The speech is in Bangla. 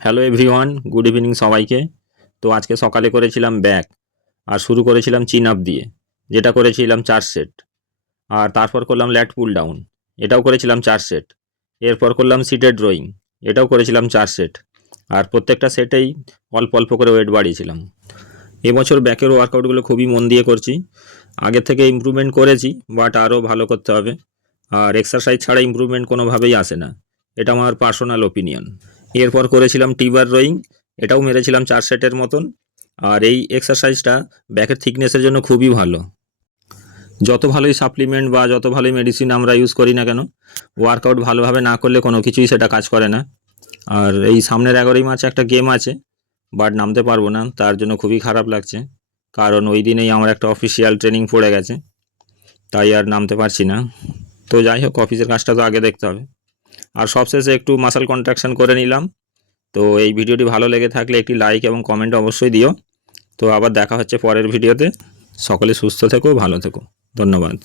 হ্যালো এভরিওয়ান, গুড ইভিনিং সবাইকে। তো আজকে সকালে করেছিলাম ব্যাক, আর শুরু করেছিলাম চিন আপ দিয়ে, যেটা করেছিলাম 4 সেট। আর তারপর করলাম ল্যাট পুল ডাউন, এটাও করেছিলাম 4 সেট। এরপর করলাম সিটেড রোয়িং, এটাও করেছিলাম 4 সেট। আর প্রত্যেকটা সেটেই অল্প অল্প করে ওয়েট বাড়িয়েছিলাম। এবছর ব্যাকের ওয়ার্কআউটগুলো খুবই মন দিয়ে করছি। আগের থেকে ইমপ্রুভমেন্ট করেছি, বাট আরও ভালো করতে হবে। আর এক্সারসাইজ ছাড়া ইমপ্রুভমেন্ট কোনোভাবেই আসে না, এটা আমার পার্সোনাল ওপিনিয়ন। এরপর করেছিলাম টিবার রোয়িং, এটাও মেরেছিলাম 4 সেটের মতন। আর এই এক্সারসাইজটা ব্যাকের থিকনেসের জন্য খুবই ভালো। যত ভালোই সাপ্লিমেন্ট বা যত ভালোই মেডিসিন আমরা ইউজ করি না কেন, ওয়ার্কআউট ভালোভাবে না করলে কোনো কিছুই সেটা কাজ করে না। আর এই সামনের 11ই মার্চে একটা গেম আছে, বাট নামতে পারবো না, তার জন্য খুবই খারাপ লাগছে। কারণ ওই দিনেই আমার একটা অফিসিয়াল ট্রেনিং পড়ে গেছে, তাই আর নামতে পারছি না। তো যাই হোক, অফিসের কাজটা তো আগে দেখতে হবে। আর সবশেষে একটু মাসল কন্ট্রাকশন করে নিলাম। তো এই ভিডিওটি ভালো লেগে থাকলে একটি লাইক এবং কমেন্ট অবশ্যই দিও। তো আবার দেখা হচ্ছে পরের ভিডিওতে। সকলে সুস্থ থেকো, ভালো থেকো। ধন্যবাদ।